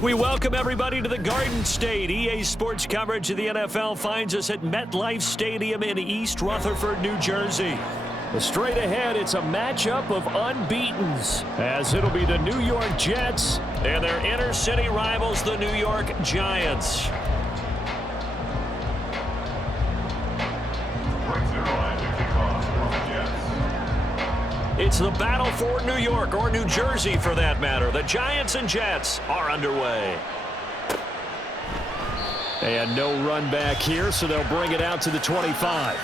We welcome everybody to the Garden State. EA Sports coverage of the NFL finds us at MetLife Stadium in East Rutherford, New Jersey. Straight ahead, it's a matchup of unbeatens, as it'll be the New York Jets and their inner-city rivals, the New York Giants. It's the battle for New York, or New Jersey for that matter. The Giants and Jets are underway. And no run back here, so they'll bring it out to the 25.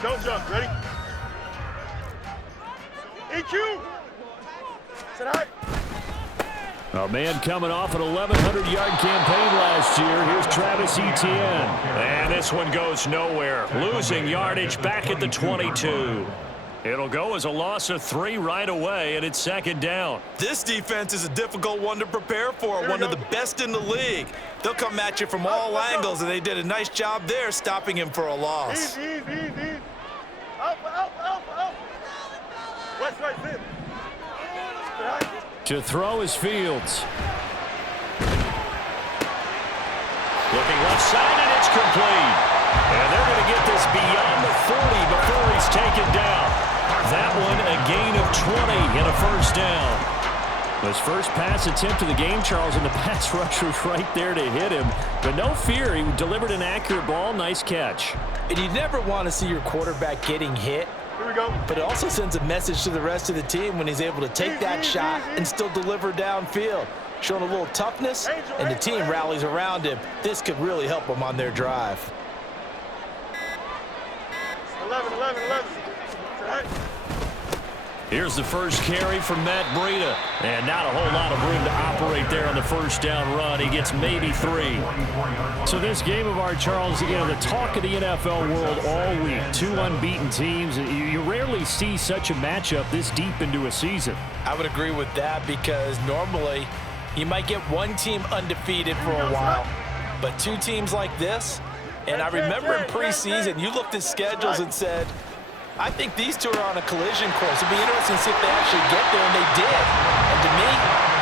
Don't jump. Ready? EQ! Sit high. A man coming off an 1,100-yard campaign last year. Here's Travis Etienne. And this one goes nowhere. Losing yardage back at the 22. It'll go as a loss of 3 right away, and it's second down. This defense is a difficult one to prepare for, one of the best in the league. They'll come at you from all angles, and they did a nice job there stopping him for a loss. Easy. Alpha. West right, sit. To throw is Fields. Looking left side, and it's complete. And they're going to get this beyond the 40 before he's taken down. That one a gain of 20 and a first down. His first pass attempt of the game, Charles, and the pass rusher was right there to hit him. But no fear, he delivered an accurate ball. Nice catch. And you never want to see your quarterback getting hit. Here we go. But it also sends a message to the rest of the team when he's able to take that shot and still deliver downfield. Showing a little toughness, and the team rallies around him. This could really help them on their drive. 11. Here's the first carry from Matt Breida. And not a whole lot of room to operate there on the first down run. He gets maybe 3. So this game of our, Charles, you know, the talk of the NFL world all week. 2 unbeaten teams. You rarely see such a matchup this deep into a season. I would agree with that because normally you might get one team undefeated for a while. But 2 teams like this, and I remember in preseason you looked at schedules and said, I think these 2 are on a collision course. It'd be interesting to see if they actually get there, and they did. And to me,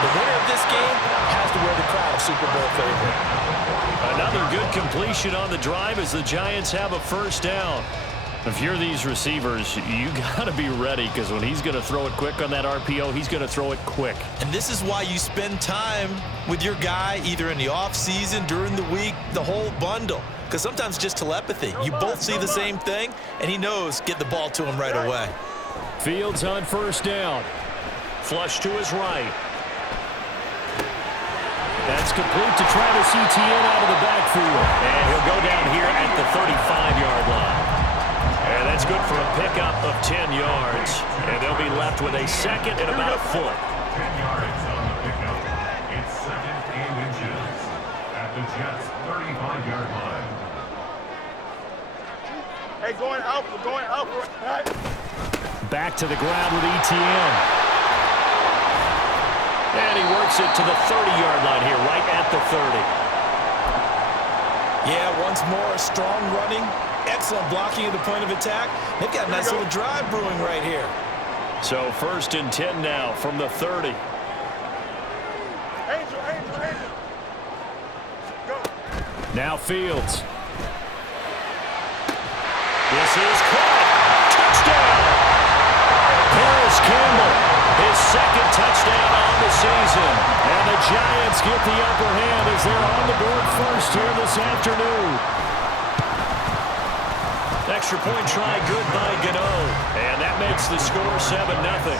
the winner of this game has to wear the crown of Super Bowl favorite. Another good completion on the drive as the Giants have a first down. If you're these receivers, you got to be ready because when he's going to throw it quick on that RPO, he's going to throw it quick. And this is why you spend time with your guy either in the offseason, during the week, the whole bundle. Because sometimes just telepathy. You both see the same thing, and he knows get the ball to him right away. Fields on first down. Flush to his right. That's complete to Travis Etienne out of the backfield. And he'll go down here at the 35-yard line. And that's good for a pickup of 10 yards. And they'll be left with a second and about a foot. 10 yards on the pickup. It's second and inches at the Jets' 35-yard line. Hey, going alpha, going alpha. All right. Back to the ground with ETN. And he works it to the 30-yard line here, right at the 30. Yeah, once more, strong running, excellent blocking at the point of attack. They've got a nice little drive brewing right here. So 1st and 10 now from the 30. Angel, Angel, Angel. Go. Now Fields. This is caught. Touchdown! Harris Campbell, his 2nd touchdown on the season. And the Giants get the upper hand as they're on the board first here this afternoon. Extra point try good by Gano. And that makes the score 7-0.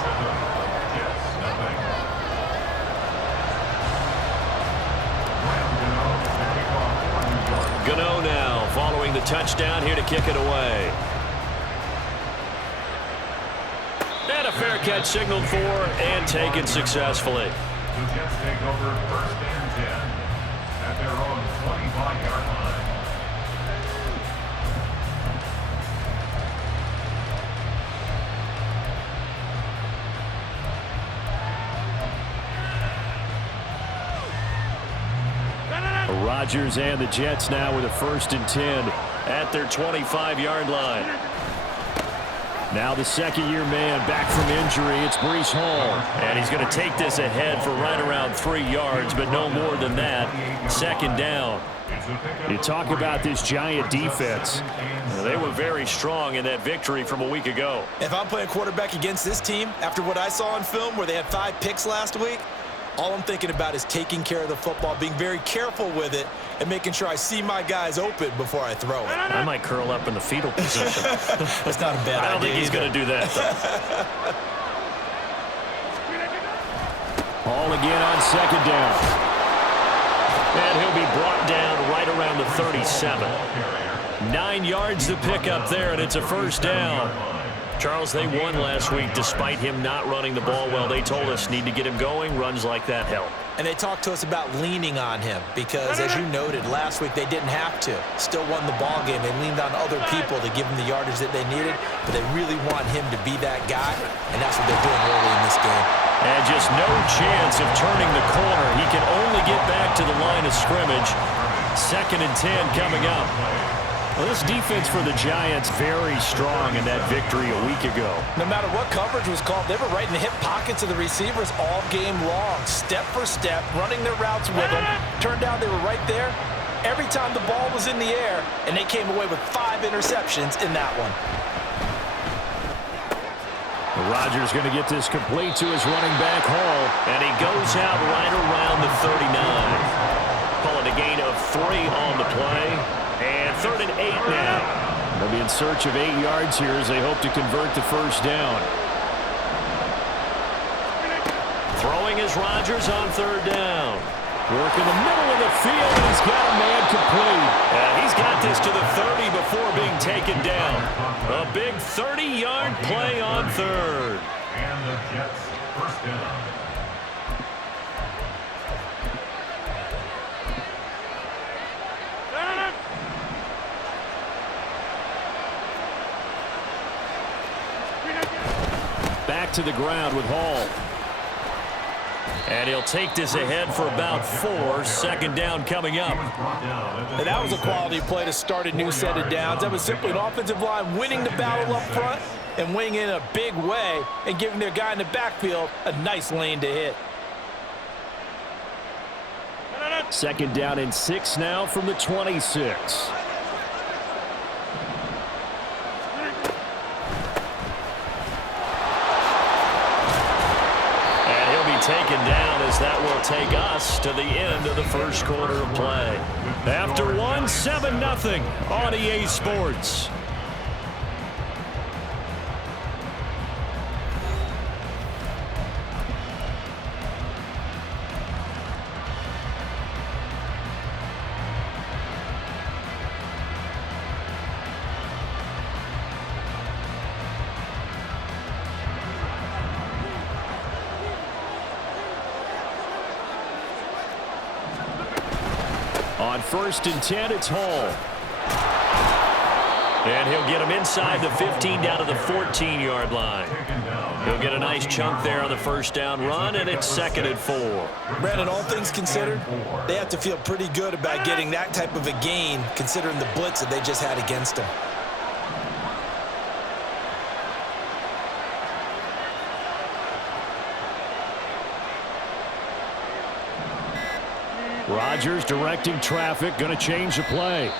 Gano now following the touchdown here to kick it away. And a fair catch signaled for and taken successfully. The Jets take over 1st and 10 at their own 25-yard line. Rodgers and the Jets now with a 1st and 10 at their 25-yard line. Now the 2nd-year man back from injury. It's Breece Hall. And he's going to take this ahead for right around 3 yards, but no more than that. 2nd down. You talk about this Giant defense. They were very strong in that victory from a week ago. If I'm playing quarterback against this team, after what I saw on film where they had 5 picks last week, all I'm thinking about is taking care of the football, being very careful with it, and making sure I see my guys open before I throw it. I might curl up in the fetal position. That's not a bad idea. I don't think he's going to do that, though. Hall again on 2nd down. And he'll be brought down right around the 37. 9 yards to pick up there, and it's a 1st down. Charles, they won last week despite him not running the ball well. They told us need to get him going. Runs like that help. And they talked to us about leaning on him because, as you noted, last week they didn't have to. Still won the ball game. They leaned on other people to give them the yardage that they needed, but they really want him to be that guy, and that's what they're doing early in this game. And just no chance of turning the corner. He can only get back to the line of scrimmage. 2nd and 10 coming up. Well, this defense for the Giants very strong in that victory a week ago. No matter what coverage was called, they were right in the hip pockets of the receivers all game long, step for step, running their routes with them. Turned out they were right there every time the ball was in the air, and they came away with 5 interceptions in that one. Rodgers going to get this complete to his running back Hall, and he goes out right around the 39. Call it a gain of 3 on the play. And 3rd and 8 now. They'll be in search of 8 yards here as they hope to convert the 1st down. Throwing is Rodgers on 3rd down. Work in the middle of the field, and he's got a man complete. He's got this to the 30 before being taken down. A big 30-yard play on 3rd. And the Jets 1st down. Back to the ground with Hall. And he'll take this ahead for about 4. 2nd down coming up. And that was a quality play to start a new set of downs. That was simply an offensive line winning the battle up front and winning in a big way and giving their guy in the backfield a nice lane to hit. 2nd down and 6 now from the 26. Taken down as that will take us to the end of the 1st quarter of play. After 1, 7-0 on EA Sports. On 1st and 10, it's Hall. And he'll get him inside the 15 down to the 14-yard line. He'll get a nice chunk there on the first down run, and it's 2nd and 4. Brandon, all things considered, they have to feel pretty good about getting that type of a gain considering the blitz that they just had against them. Rodgers directing traffic, going to change the play.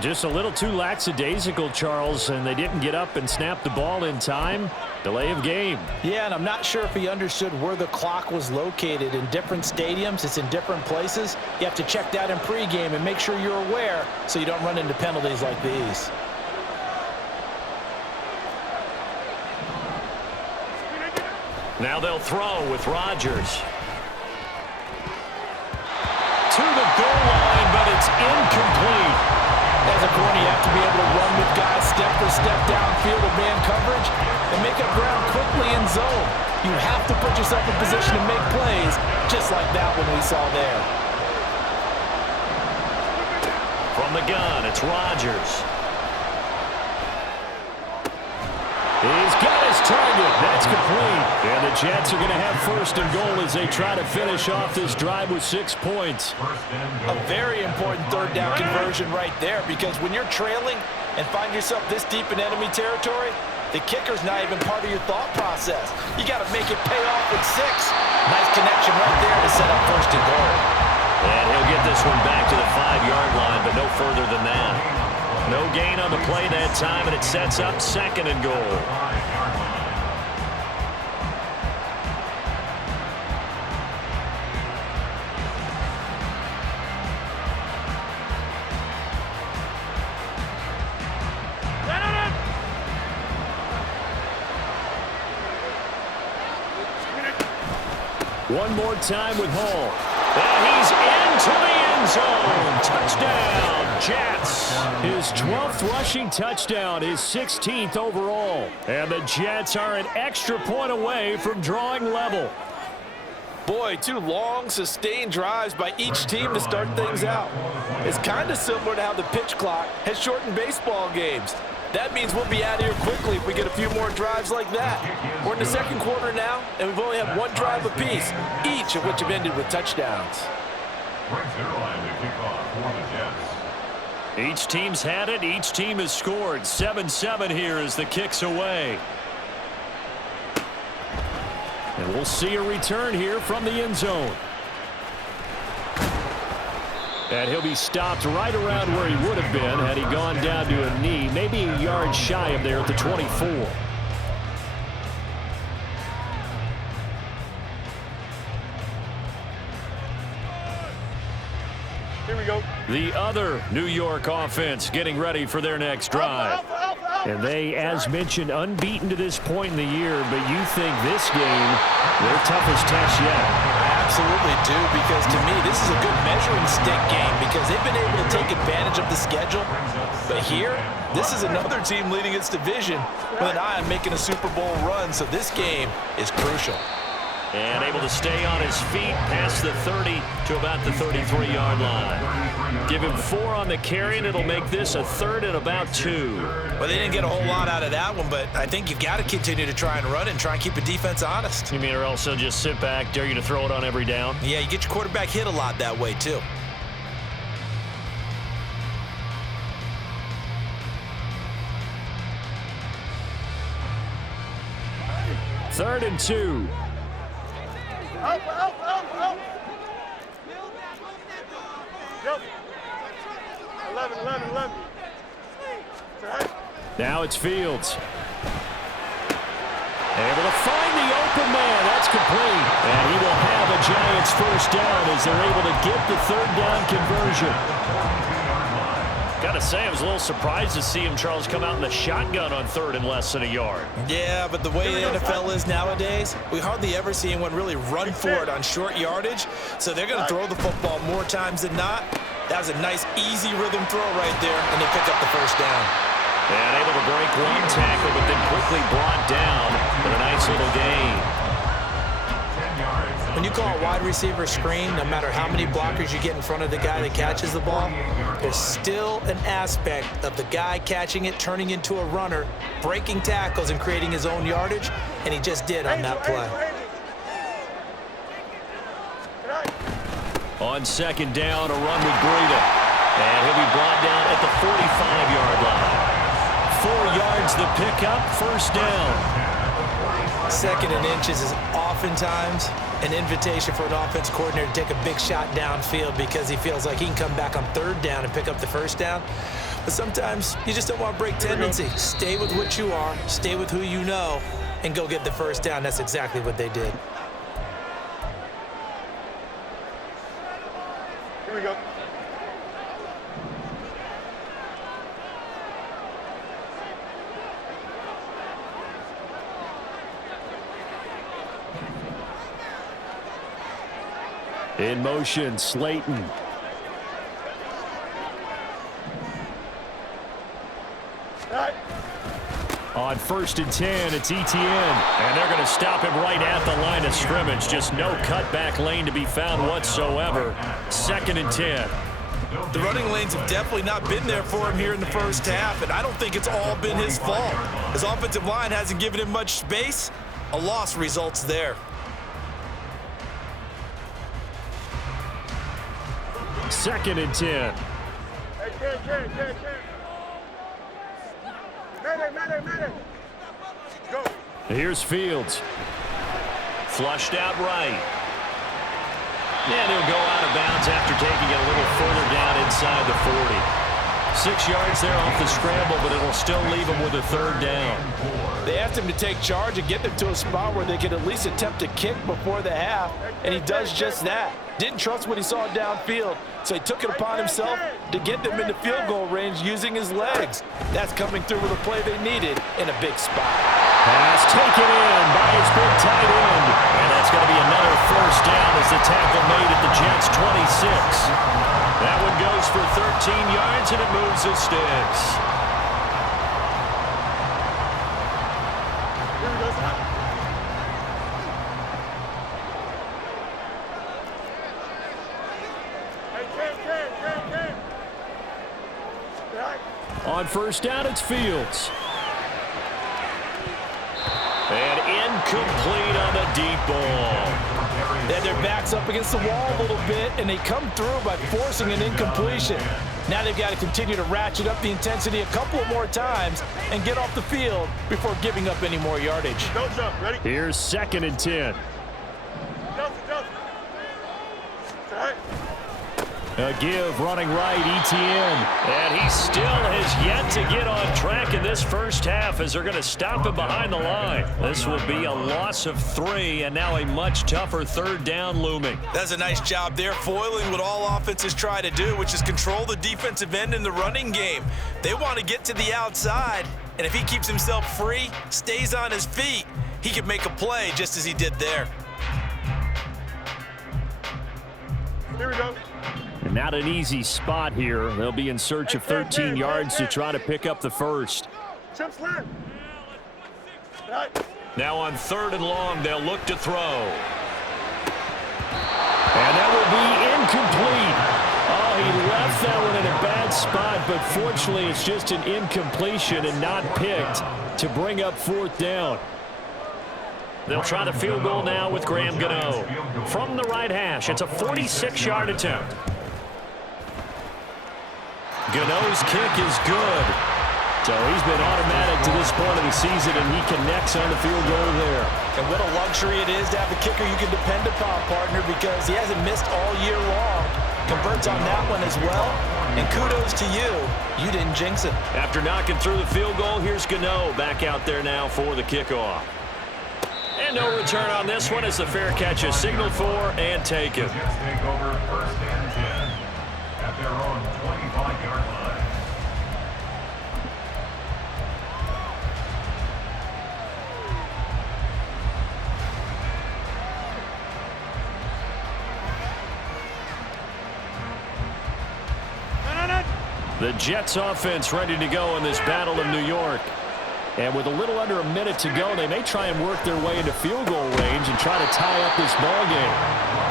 Just a little too lackadaisical, Charles, and they didn't get up and snap the ball in time. Delay of game. Yeah, and I'm not sure if he understood where the clock was located. In different stadiums, it's in different places. You have to check that in pregame and make sure you're aware so you don't run into penalties like these. Now they'll throw with Rodgers. To the goal line, but it's incomplete. As a corner, you have to be able to run with guys step for step downfield of man coverage and make up ground quickly in zone. You have to put yourself in position to make plays, just like that one we saw there. From the gun, it's Rodgers. He's got his target. That's complete. And the Jets are going to have 1st and goal as they try to finish off this drive with 6 points. A very important 3rd down conversion right there, because when you're trailing and find yourself this deep in enemy territory, the kicker's not even part of your thought process. You got to make it pay off with 6. Nice connection right there to set up 1st and goal. And he'll get this one back to the 5-yard line, but no further than that. No gain on the play that time, and it sets up 2nd and goal. One more time with Hall. And he's into the end zone. Touchdown, Jets. His 12th rushing touchdown, his 16th overall. And the Jets are an extra point away from drawing level. Boy, 2 long, sustained drives by each team to start things out. It's kind of similar to how the pitch clock has shortened baseball games. That means we'll be out of here quickly if we get a few more drives like that. We're in the 2nd quarter now, and we've only had 1 drive apiece, each of which have ended with touchdowns. Each team's had it. Each team has scored. 7-7 here as the kick's away. And we'll see a return here from the end zone. And he'll be stopped right around where he would have been had he gone down to a knee, maybe a yard shy of there at the 24. Here we go. The other New York offense getting ready for their next drive. And they, as mentioned, unbeaten to this point in the year, but you think this game, their toughest test yet. I absolutely do, because to me, this is a good measuring stick game because they've been able to take advantage of the schedule. But here, this is another team leading its division with an eye on making a Super Bowl run, so this game is crucial. And able to stay on his feet past the 30 to about the 33-yard line. Give him 4 on the carry, and it'll make this a 3rd and about 2. Well, they didn't get a whole lot out of that one, but I think you've got to continue to try and run and try and keep the defense honest. You mean or else they'll just sit back, dare you to throw it on every down? Yeah, you get your quarterback hit a lot that way, too. Third and 2. Help. Yep. 11. Now it's Fields. Able to find the open man. That's complete. And he will have a Giants 1st down as they're able to get the 3rd down conversion. Got to say, I was a little surprised to see him, Charles, come out in the shotgun on 3rd and less than a yard. Yeah, but the way the NFL is nowadays, we hardly ever see anyone really run for it on short yardage. So they're going to throw the football more times than not. That was a nice, easy rhythm throw right there, and they pick up the 1st down. And able to break 1 tackle, but then quickly brought down for a nice little gain. 10 yards When you call a wide receiver screen, no matter how many blockers you get in front of the guy that catches the ball, there's still an aspect of the guy catching it, turning into a runner, breaking tackles and creating his own yardage, and he just did on that play. On second down, a run with Breida. And he'll be brought down at the 45-yard line. 4 yards the pickup, first down. Second and inches is oftentimes an invitation for an offense coordinator to take a big shot downfield because he feels like he can come back on third down and pick up the first down. But sometimes you just don't want to break tendency. Stay with what you are, stay with who you know, and go get the first down. That's exactly what they did. Here we go. In motion, Slayton. On first and 10, it's ETN. And they're going to stop him right at the line of scrimmage. Just no cutback lane to be found whatsoever. Second and 10. The running lanes have definitely not been there for him here in the first half, and I don't think it's all been his fault. His offensive line hasn't given him much space. A loss results there. Second and 10. Hey, Ken. Medic. Go. Here's Fields. Flushed out right. And he'll go out of bounds after taking it a little further down inside the 40. 6 yards there off the scramble, but it'll still leave him with a third down. They asked him to take charge and get them to a spot where they could at least attempt to kick before the half, and he does just that. Didn't trust what he saw downfield, so he took it upon himself to get them into field goal range using his legs. That's coming through with a play they needed in a big spot. Pass taken in by his big tight end. And that's going to be another first down as the tackle made at the Jets' 26. That one goes for 13 yards, and it moves the sticks. On first down, it's Fields. And incomplete on the deep ball. They had their backs up against the wall a little bit, and they come through by forcing an incompletion. Now they've got to continue to ratchet up the intensity a couple of more times and get off the field before giving up any more yardage. Don't jump. Ready? Here's second and 10. Jump. Right. A give running right, ETN. And he still has yet to get on track in this first half as they're going to stop him behind the line. This will be a loss of 3, and now a much tougher third down looming. That's a nice job there, foiling what all offenses try to do, which is control the defensive end in the running game. They want to get to the outside, and if he keeps himself free, stays on his feet, he can make a play just as he did there. Here we go. Not an easy spot here. They'll be in search of 13 yards to try to pick up the first. Jump slam. Right. Now on third and long, they'll look to throw. And that will be incomplete. Oh, he left that one in a bad spot, but fortunately it's just an incompletion and not picked to bring up fourth down. They'll try the field goal now with Graham Gano. From the right hash, it's a 46-yard attempt. Gano's kick is good. So he's been automatic to this point of the season, and he connects on the field goal there. And what a luxury it is to have a kicker you can depend upon, partner, because he hasn't missed all year long. Converts on that one as well. And kudos to you. You didn't jinx it. After knocking through the field goal, here's Gano back out there now for the kickoff. And no return on this one as the fair catch is signaled for and taken. Jets take over first and 10 at their own 25-yard line. The Jets offense ready to go in this battle of New York. And with a little under a minute to go, they may try and work their way into field goal range and try to tie up this ball game.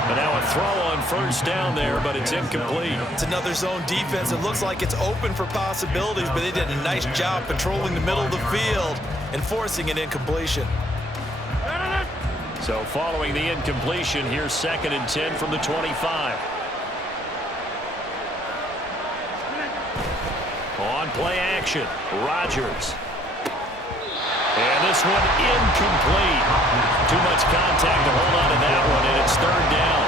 And now a throw on first down there, but it's incomplete. It's another zone defense. It looks like it's open for possibilities, but they did a nice job controlling the middle of the field and forcing an incompletion. So following the incompletion, here's 2nd and 10 from the 25. On play action, Rodgers. And this one incomplete. Too much contact to hold on to that one, and it's 3rd down.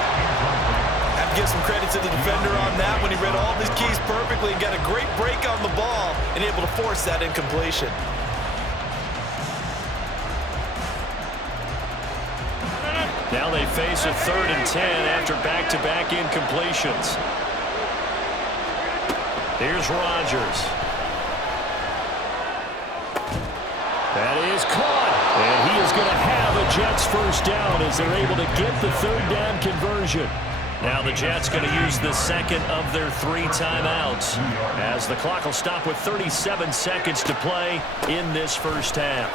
I have to give some credit to the defender on that when he read all of his keys perfectly and got a great break on the ball and able to force that incompletion. Now they face a 3rd and 10 after back-to-back incompletions. Here's Rodgers. That is caught. And he is going to have a Jets first down as they're able to get the 3rd down conversion. Now the Jets going to use the 2nd of their 3 timeouts as the clock will stop with 37 seconds to play in this first half.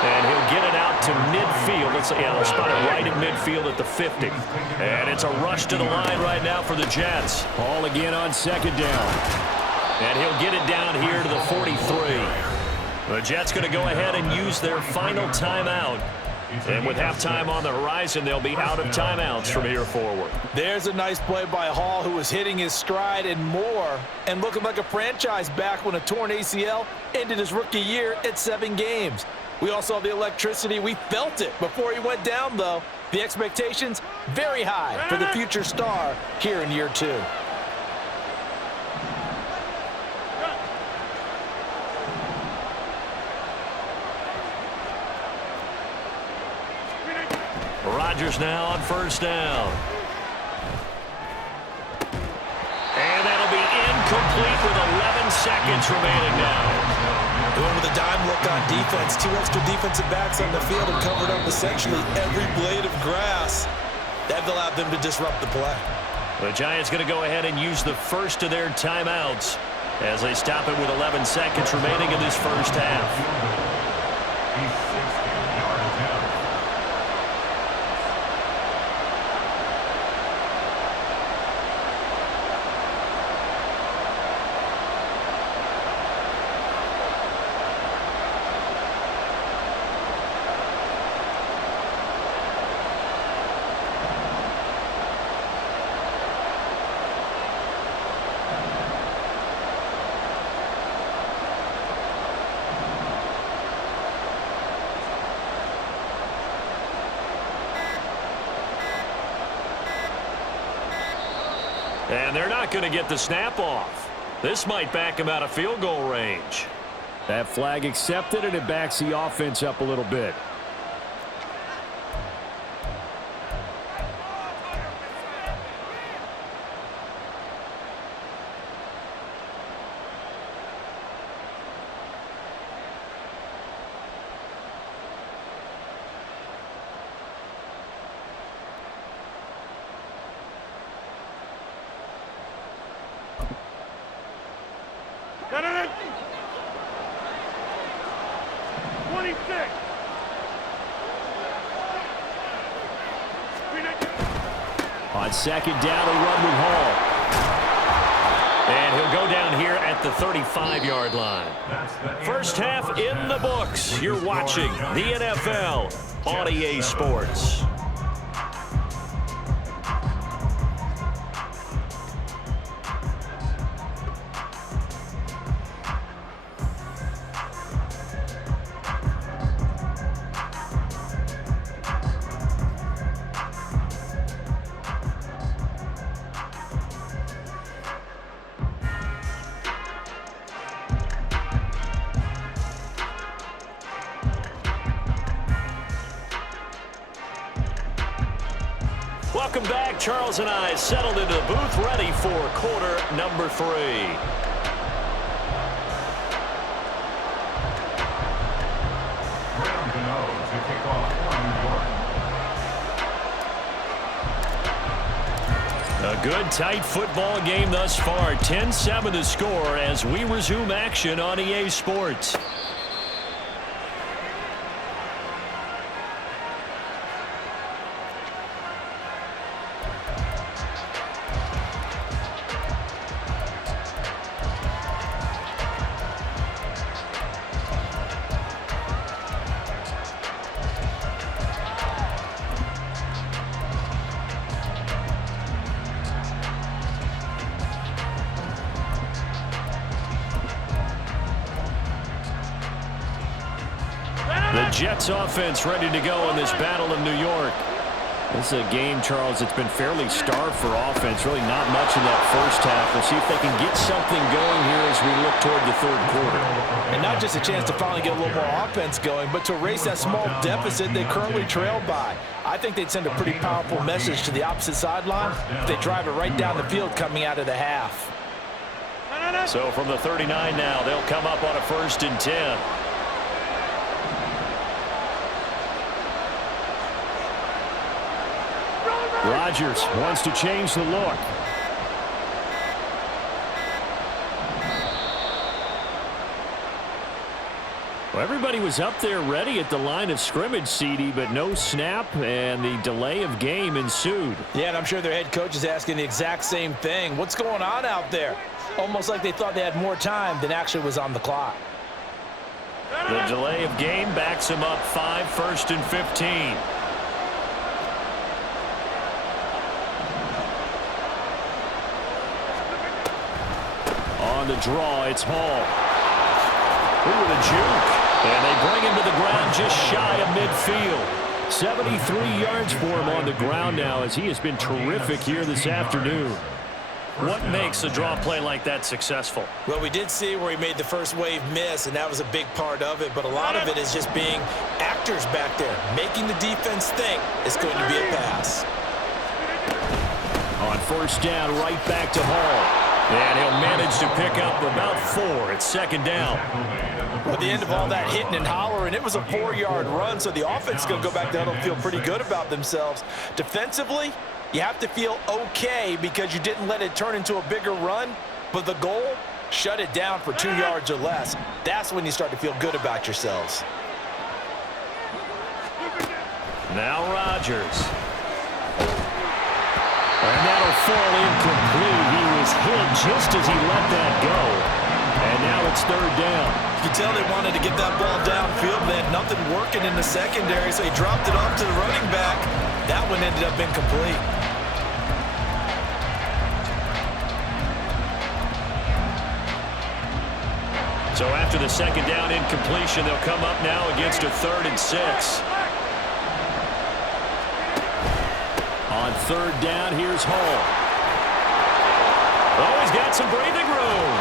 And he'll get it out to midfield. They'll spot it right in midfield at the 50. And it's a rush to the line right now for the Jets. Ball again on 2nd down. And he'll get it down here to the 43. The Jets going to go ahead and use their final timeout. And with halftime on the horizon, they'll be out of timeouts from here forward. There's a nice play by Hall, who was hitting his stride and more, and looking like a franchise back when a torn ACL ended his rookie year at 7 games. We all saw the electricity. We felt it before he went down, though. The expectations very high for the future star here in year 2. Rodgers now on first down. And that'll be incomplete with 11 seconds remaining now. Going with a dime look on defense. 2 extra defensive backs on the field and covered up essentially every blade of grass. That allowed them to disrupt the play. The Giants going to go ahead and use the first of their timeouts as they stop it with 11 seconds remaining in this first half. And they're not going to get the snap off. This might back him out of field goal range. That flag accepted, and it backs the offense up a little bit. Got it. 26. On 2nd down, they run with Hall. And he'll go down here at the 35-yard line. First half in the books. You're watching the NFL on EA Sports. Welcome back. Charles and I settled into the booth, ready for quarter number 3. Ground to kick off for New York. A good, tight football game thus far. 10-7 the score as we resume action on EA Sports. The Jets offense ready to go in this battle of New York. This is a game, Charles, it's been fairly starved for offense. Really not much in that first half. We'll see if they can get something going here as we look toward the third quarter. And not just a chance to finally get a little more offense going, but to erase that small deficit they currently trailed by. I think they'd send a pretty powerful message to the opposite sideline if they drive it right down the field coming out of the half. So from the 39 now, they'll come up on a 1st and 10. Rodgers wants to change the look. Well, everybody was up there ready at the line of scrimmage, CD, but no snap, and the delay of game ensued. Yeah, and I'm sure their head coach is asking the exact same thing. What's going on out there? Almost like they thought they had more time than actually was on the clock. The delay of game backs him up 5, 1st and 15. On the draw, it's Hall. Ooh, the juke. And they bring him to the ground just shy of midfield. 73 yards for him on the ground now as he has been terrific here this afternoon. What makes a draw play like that successful? Well, we did see where he made the first wave miss, and that was a big part of it. But a lot of it is just being actors back there, making the defense think it's going to be a pass. On 1st down, right back to Hall. And he'll manage to pick up about 4 at 2nd down. At the end of all that hitting and hollering, it was a 4-yard run, so the offense is going to go back down and feel pretty good about themselves. Defensively, you have to feel okay because you didn't let it turn into a bigger run, but the goal, shut it down for 2 yards or less. That's when you start to feel good about yourselves. Now Rodgers. And that'll fall incomplete. He was hit just as he let that go. And now it's 3rd down. You can tell they wanted to get that ball downfield. They had nothing working in the secondary, so he dropped it off to the running back. That one ended up incomplete. So after the 2nd down incompletion, they'll come up now against a 3rd and 6. On 3rd down, here's Hall. Oh, he's got some breathing room.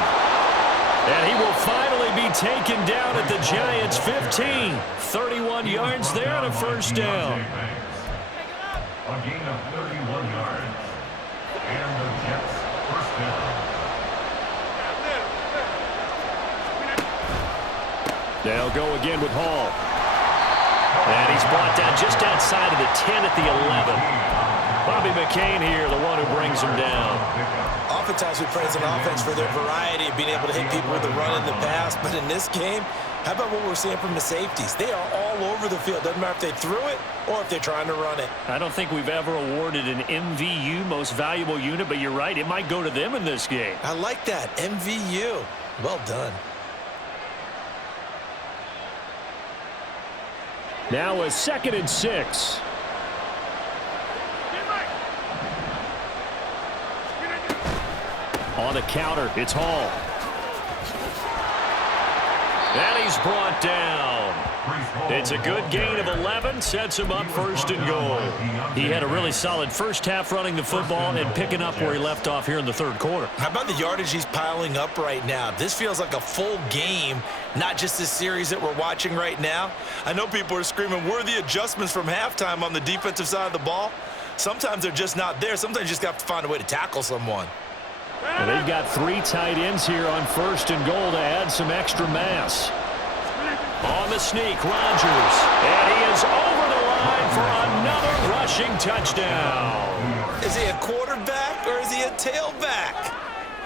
And he will finally be taken down at the Giants' 15. 31 yards there on a 1st down. A gain of 31 yards. And the Jets 1st down. They'll go again with Hall. And he's brought down just outside of the 10 at the 11. Bobby McCain here, the one who brings him down. Oftentimes we praise an offense for their variety of being able to hit people with the run and the pass, but in this game, how about what we're seeing from the safeties? They are all over the field. Doesn't matter if they threw it or if they're trying to run it. I don't think we've ever awarded an MVU, most valuable unit, but you're right, it might go to them in this game. I like that, MVU. Well done. Now a 2nd and 6. On the counter, it's Hall. And he's brought down. It's a good gain of 11, sets him up 1st and goal. He had a really solid first half running the football and picking up where he left off here in the 3rd quarter. How about the yardage he's piling up right now? This feels like a full game, not just this series that we're watching right now. I know people are screaming, where are the adjustments from halftime on the defensive side of the ball? Sometimes they're just not there. Sometimes you just have to find a way to tackle someone. Well, they've got 3 tight ends here on 1st and goal to add some extra mass. On the sneak, Rodgers. And he is over the line for another rushing touchdown. Is he a quarterback or is he a tailback?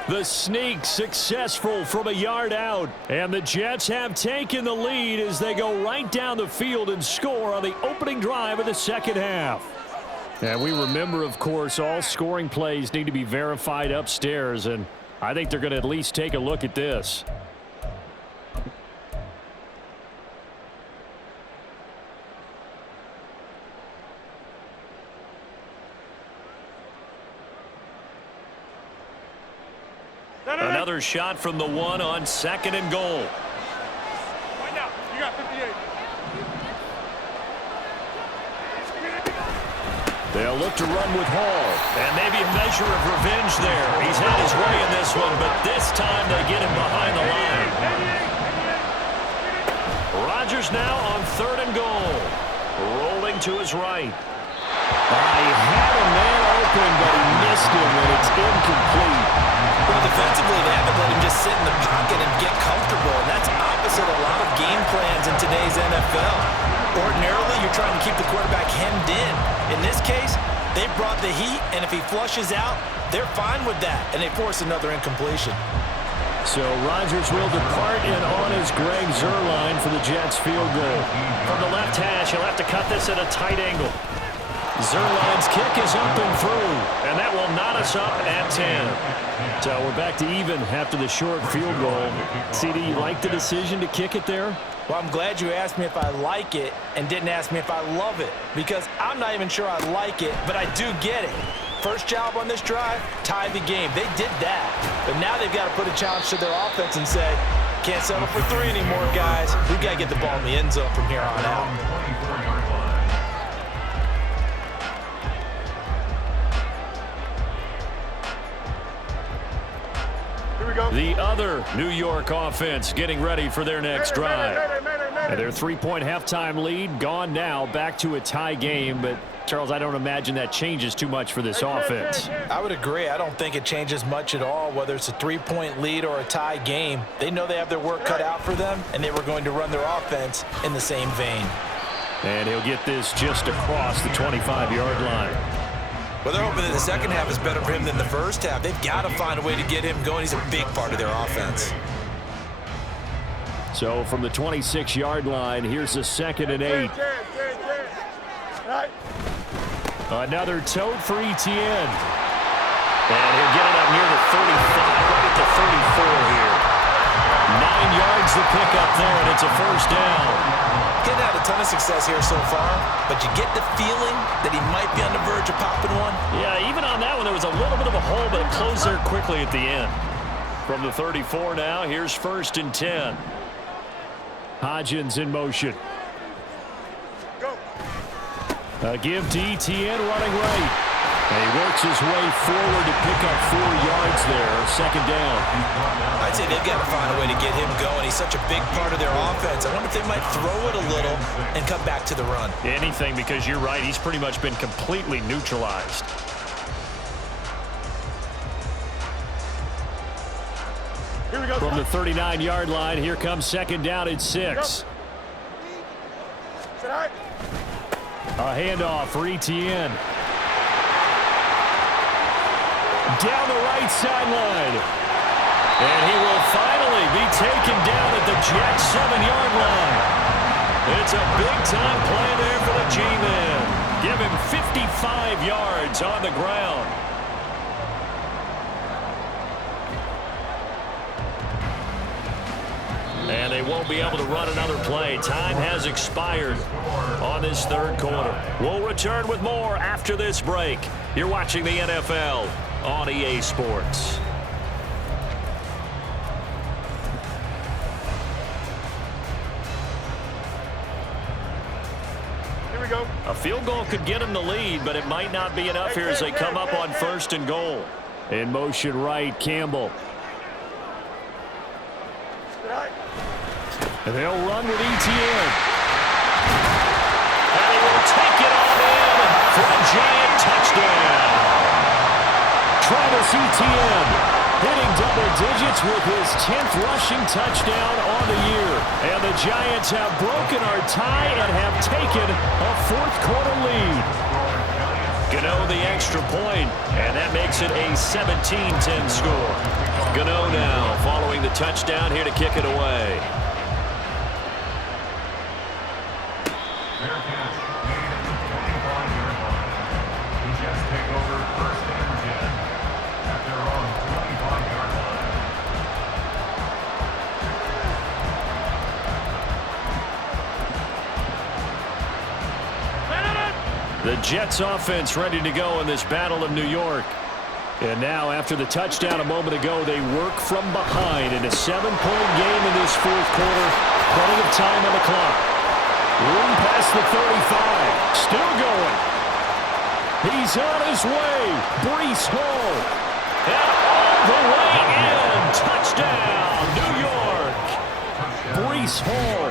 The sneak successful from a yard out. And the Jets have taken the lead as they go right down the field and score on the opening drive of the second half. And we remember, of course, all scoring plays need to be verified upstairs, and I think they're going to at least take a look at this. Another shot from the one on 2nd and goal. Find out. You got 58. They'll look to run with Hall. And maybe a measure of revenge there. He's had his way in this one, but this time they get him behind the line. Rodgers now on 3rd and goal. Rolling to his right. He had a man open, but he missed him, and it's incomplete. Well, defensively, they haven't let him just sit in the pocket and get comfortable, and that's opposite a lot of game plans in today's NFL. Ordinarily, you're trying to keep the quarterback hemmed in. In this case, they brought the heat, and if he flushes out, they're fine with that, and they force another incompletion. So Rodgers will depart, and on is Greg Zuerlein for the Jets field goal. From the left hash, he'll have to cut this at a tight angle. Zuerlein's kick is up and through, and that will knot us up at 10. So we're back to even after the short field goal. CD, you like the decision to kick it there? Well, I'm glad you asked me if I like it and didn't ask me if I love it, because I'm not even sure I like it, but I do get it. First job on this drive, tie the game. They did that, but now they've got to put a challenge to their offense and say, can't settle for 3 anymore, guys. We've got to get the ball in the end zone from here on out. The other New York offense getting ready for their next drive. And their 3-point halftime lead gone now, back to a tie game. But, Charles, I don't imagine that changes too much for this offense. I would agree. I don't think it changes much at all, whether it's a 3-point lead or a tie game. They know they have their work cut out for them, and they were going to run their offense in the same vein. And he'll get this just across the 25-yard line. Well, they're hoping that the second half is better for him than the first half. They've got to find a way to get him going. He's a big part of their offense. So from the 26-yard line, here's a 2nd and 8. Another tote for Etienne. And he'll get it up near the 35, right at the 34 here. 9 yards to pick up there, and it's a first down. Getting had a ton of success here so far, but you get the feeling that he might be on the verge of popping one. Yeah, even on that one, there was a little bit of a hole, but it closed there quickly at the end. From the 34 now, here's 1st and 10. Hodgins in motion. A give to Etienne running right. And he works his way forward to pick up 4 yards there, 2nd down. I'd say they've got to find a way to get him going. He's such a big part of their offense. I wonder if they might throw it a little and come back to the run. Anything, because you're right, he's pretty much been completely neutralized. Here we go. From the 39-yard line, here comes 2nd down at 6. A handoff for Etienne. Down the right sideline. And he will finally be taken down at the Jets 7-yard line. It's a big-time play there for the G-Man. Give him 55 yards on the ground. And they won't be able to run another play. Time has expired on this 3rd quarter. We'll return with more after this break. You're watching the NFL on EA Sports. Here we go. A field goal could get them the lead, but it might not be enough here as they come up on 1st and goal. In motion right, Campbell. And they'll run with Etienne. And he will take it on in for a giant touchdown. Travis Etienne hitting double digits with his 10th rushing touchdown on the year. And the Giants have broken our tie and have taken a 4th quarter lead. Gano the extra point, and that makes it a 17-10 score. Gano now following the touchdown here to kick it away. Fair catch made at the 25-yard line. The Jets take over 1st and 10 at their own 25-yard line. The Jets offense ready to go in this Battle of New York. And now, after the touchdown a moment ago, they work from behind in a 7-point game in this 4th quarter. Plenty of time on the clock. Room past the 35. Still going. He's on his way. Breece Hall. And all the way in. Touchdown, New York. Breece Hall.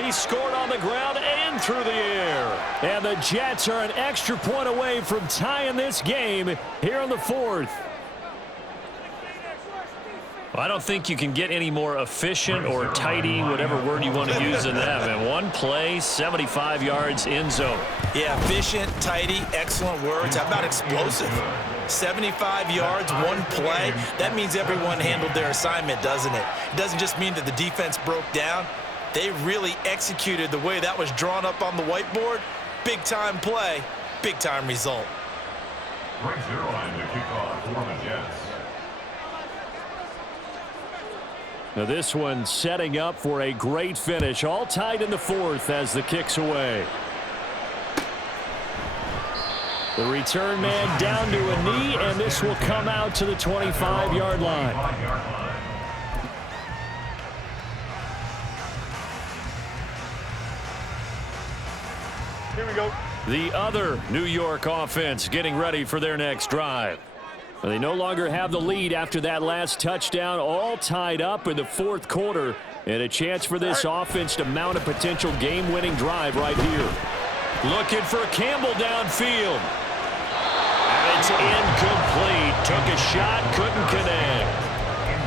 He scored on the ground and through the air. And the Jets are an extra point away from tying this game here in the 4th. I don't think you can get any more efficient or tidy, whatever word you want to use in that. And one play, 75 yards in zone. Yeah, efficient, tidy, excellent words. How about explosive? 75 yards, one play. That means everyone handled their assignment, doesn't it? It doesn't just mean that the defense broke down. They really executed the way that was drawn up on the whiteboard. Big-time play, big-time result. Right zero line to kick off for the Jets. Now this one setting up for a great finish. All tied in the 4th as the kick's away. The return man down to a knee, and this will come out to the 25-yard line. Here we go. The other New York offense getting ready for their next drive. They no longer have the lead after that last touchdown, all tied up in the 4th quarter, and a chance for this offense to mount a potential game-winning drive right here. Looking for Campbell downfield. And it's incomplete. Took a shot, couldn't connect.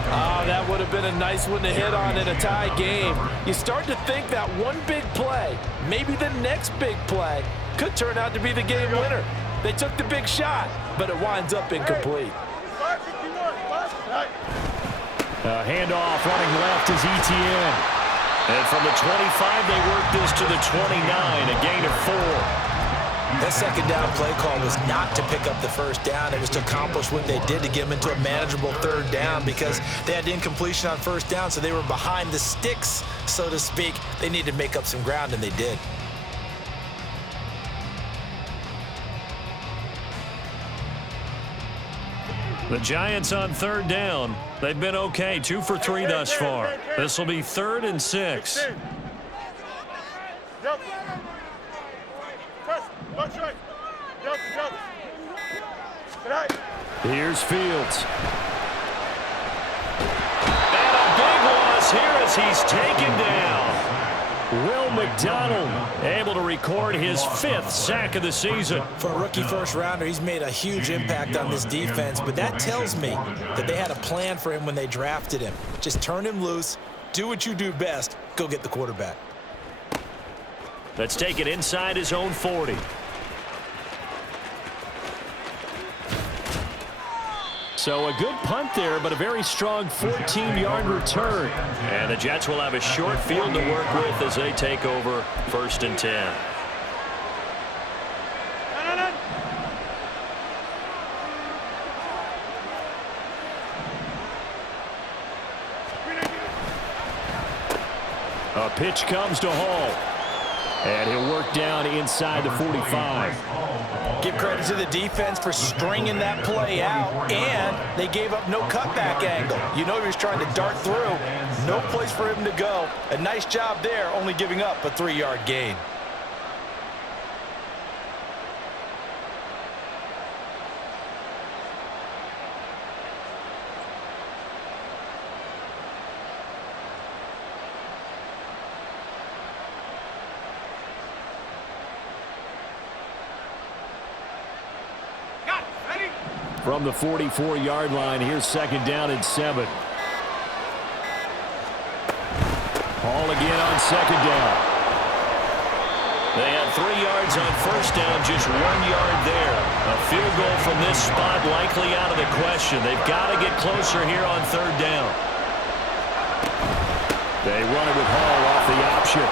Oh, that would have been a nice one to hit on in a tie game. You start to think that one big play, maybe the next big play, could turn out to be the game winner. They took the big shot, but it winds up incomplete. Handoff running left is Etienne. And from the 25, they work this to the 29, a gain of 4. That second down play call was not to pick up the first down. It was to accomplish what they did to get them into a manageable 3rd down because they had incompletion on 1st down, so they were behind the sticks, so to speak. They needed to make up some ground, and they did. The Giants on 3rd down. They've been okay, 2 for 3 thus far. This will be 3rd and 6. Jump. Press. Watch right. Jump. Tonight. Here's Fields. And a big loss here as he's taken down. Will McDonald able to record his 5th sack of the season. For a rookie first-rounder, he's made a huge impact on this defense, but that tells me that they had a plan for him when they drafted him. Just turn him loose, do what you do best, go get the quarterback. Let's take it inside his own 40. So a good punt there, but a very strong 14-yard return. And the Jets will have a short field to work with as they take over 1st and 10. A pitch comes to Hall. And he'll work down inside the 45. Give credit to the defense for stringing that play out, and they gave up no cutback angle. You know he was trying to dart through. No place for him to go. A nice job there, only giving up a 3-yard gain. From the 44-yard line, here's 2nd down and 7. Hall again on 2nd down. They had 3 yards on first down, just 1 yard there. A field goal from this spot likely out of the question. They've got to get closer here on third down. They run it with Hall off the option.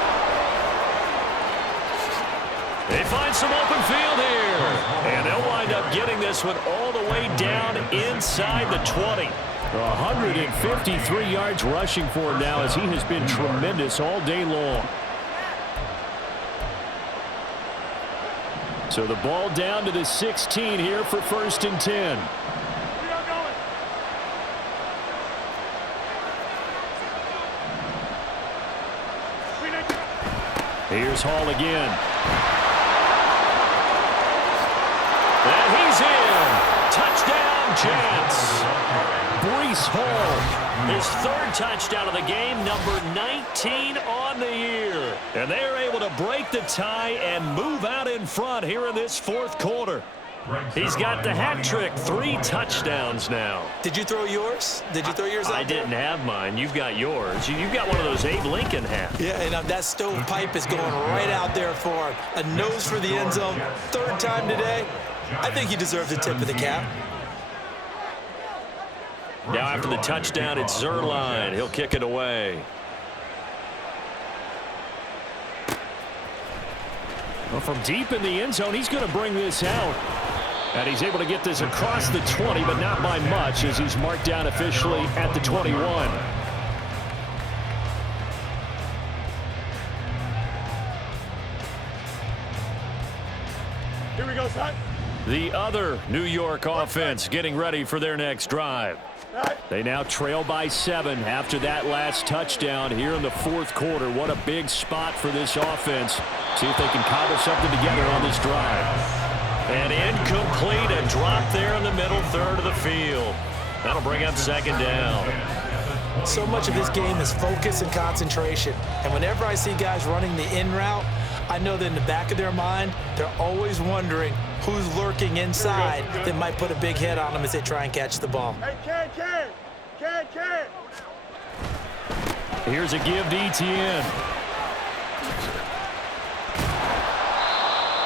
They find some open field here. And they'll wind up getting this one all the way down inside the 20. 153 yards rushing for him now, as he has been tremendous all day long. So the ball down to the 16 here for 1st and 10. Here's Hall again. And he's in. Touchdown, Jets. Breece Hall, his 3rd touchdown of the game, number 19 on the year. And they are able to break the tie and move out in front here in this 4th quarter. He's got the hat trick, 3 touchdowns now. Did you throw yours? Did you throw yours out I didn't have mine. You've got yours. You've got one of those Abe Lincoln hats. Yeah, and that stovepipe is going right out there for him. A nose for the end zone. 3rd time today. I think he deserves a tip of the cap. Now after the touchdown, it's Zerline. He'll kick it away. Well, from deep in the end zone, he's going to bring this out. And he's able to get this across the 20, but not by much, as he's marked down officially at the 21. Here we go, son. The other New York offense getting ready for their next drive. They now trail by 7 after that last touchdown here in the 4th quarter. What a big spot for this offense. See if they can cobble something together on this drive. And incomplete, a drop there in the middle third of the field. That'll bring up 2nd down. So much of this game is focus and concentration. And whenever I see guys running the in route, I know that in the back of their mind, they're always wondering who's lurking inside that might put a big hit on them as they try and catch the ball. Hey, Ken. Here's a give to Etienne.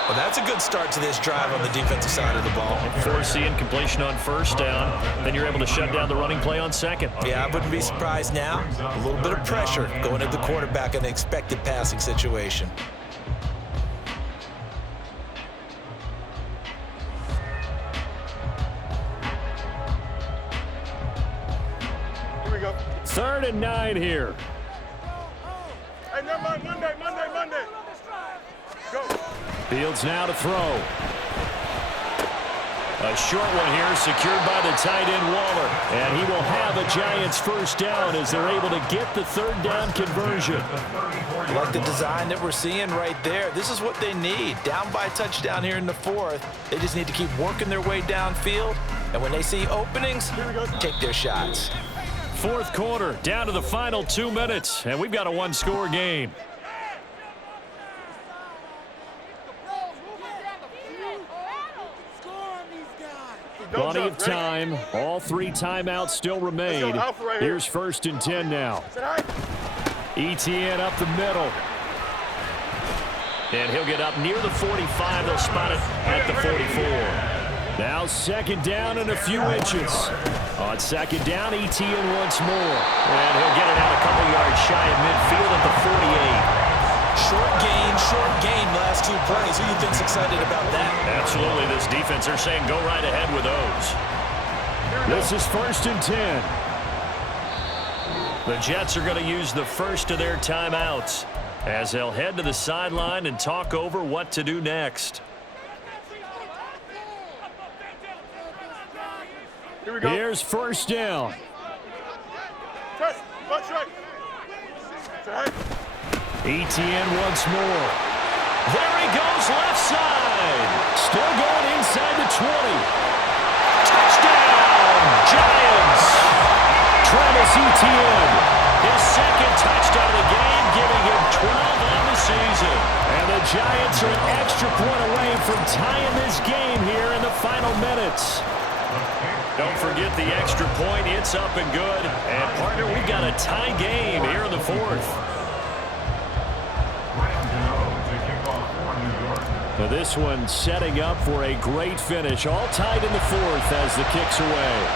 Well, that's a good start to this drive on the defensive side of the ball. Force the incompletion on first down. Then you're able to shut down the running play on 2nd. Yeah, I wouldn't be surprised now. A little bit of pressure going at the quarterback in the expected passing situation. Here we go. 3rd and 9 here. Hey, never mind. Monday. Go. Fields now to throw. A short one here secured by the tight end Waller. And he will have a Giants 1st down as they're able to get the 3rd down conversion. Like the design that we're seeing right there. This is what they need. Down by a touchdown here in the 4th. They just need to keep working their way downfield. And when they see openings, take their shots. 4th quarter, down to the final 2 minutes. And we've got a 1-score game. Plenty of time. All 3 timeouts still remain. Here's 1st and 10 now. Etienne up the middle. And he'll get up near the 45. They'll spot it at the 44. Now 2nd down and a few inches. On 2nd down, Etienne once more. And he'll get it out a couple yards shy of midfield at the 48. Short gain last 2 plays. Who do you think's excited about that? Absolutely. This defense, they're saying go right ahead with those. This is 1st and 10. The Jets are going to use the first of their timeouts as they'll head to the sideline and talk over what to do next. Here we go. Here's 1st down. Press. Watch right. Etienne once more. There he goes, left side. Still going inside the 20. Touchdown, Giants. Travis Etienne. His 2nd touchdown of the game, giving him 12 on the season. And the Giants are an extra point away from tying this game here in the final minutes. Don't forget the extra point. It's up and good. And, partner, we've got a tie game here in the 4th. This one setting up for a great finish. All tied in the fourth as the kick's away.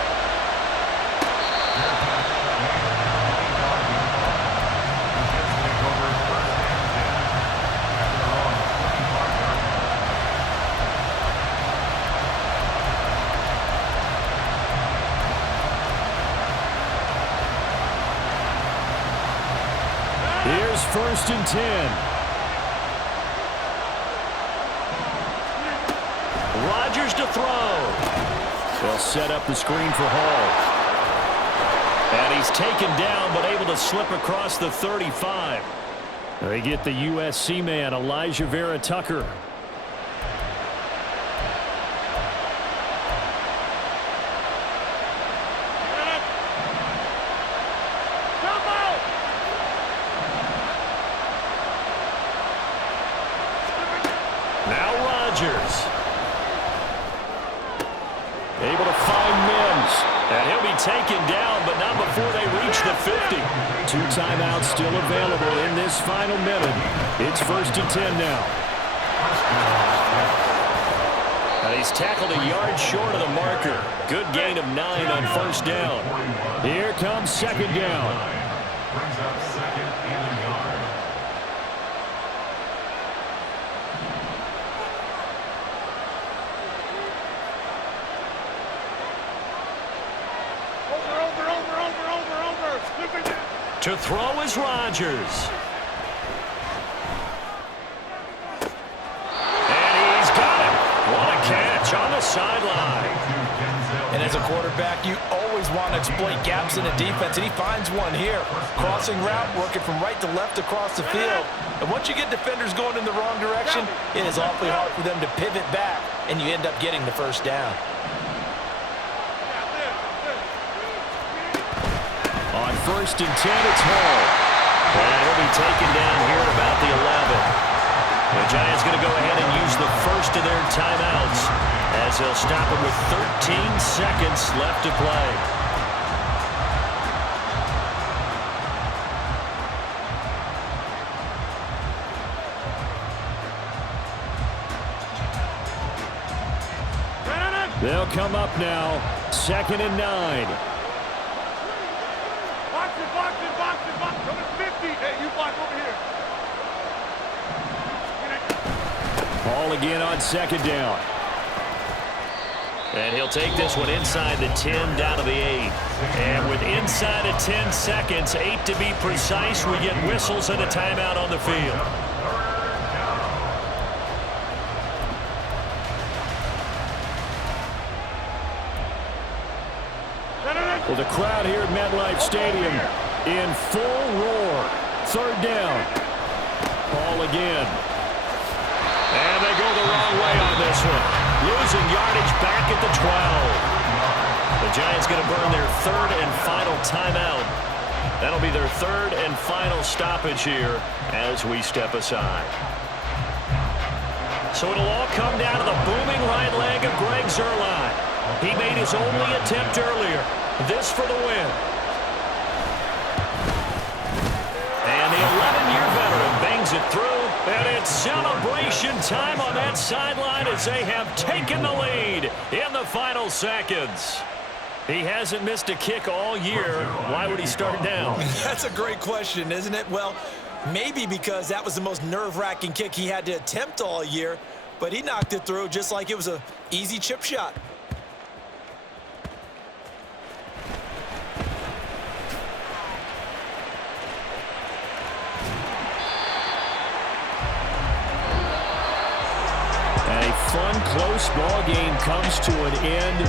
Here's 1st and 10. Rodgers to throw. They'll set up the screen for Hall. And he's taken down but able to slip across the 35. They get the USC man, Elijah Vera Tucker. Now Rodgers. Able to find Mims. And he'll be taken down, but not before they reach the 50. 2 timeouts still available in this final minute. It's 1st and 10 now. And he's tackled a yard short of the marker. Good gain of 9 on 1st down. Here comes 2nd down. Brings up 2nd and a yard. To throw is Rodgers. And he's got it. What a catch on the sideline. And as a quarterback, you always want to exploit gaps in the defense, and he finds one here. Crossing route, working from right to left across the field. And once you get defenders going in the wrong direction, it is awfully hard for them to pivot back, and you end up getting the 1st down. On 1st and 10, it's Hall. And he'll be taken down here at about the 11. The Giants going to go ahead and use the first of their timeouts as they'll stop him with 13 seconds left to play. They'll come up now, 2nd and 9. Box. Number 50. Hey, you block over here. Ball again on 2nd down. And he'll take this one inside the 10 down to the 8. And with inside of 10 seconds, 8 to be precise, we get whistles and a timeout on the field. Well, the crowd here at MetLife Stadium in full roar. 3rd down. Ball again. And they go the wrong way on this one. Losing yardage back at the 12. The Giants going to burn their 3rd and final timeout. That'll be their 3rd and final stoppage here as we step aside. So it'll all come down to the booming right leg of Greg Zuerlein. He made his only attempt earlier. This for the win. And the 11-year veteran bangs it through. And it's celebration time on that sideline as they have taken the lead in the final seconds. He hasn't missed a kick all year. Why would he start now? That's a great question, isn't it? Well, maybe because that was the most nerve-wracking kick he had to attempt all year, but he knocked it through just like it was an easy chip shot. A fun, close ball game comes to an end.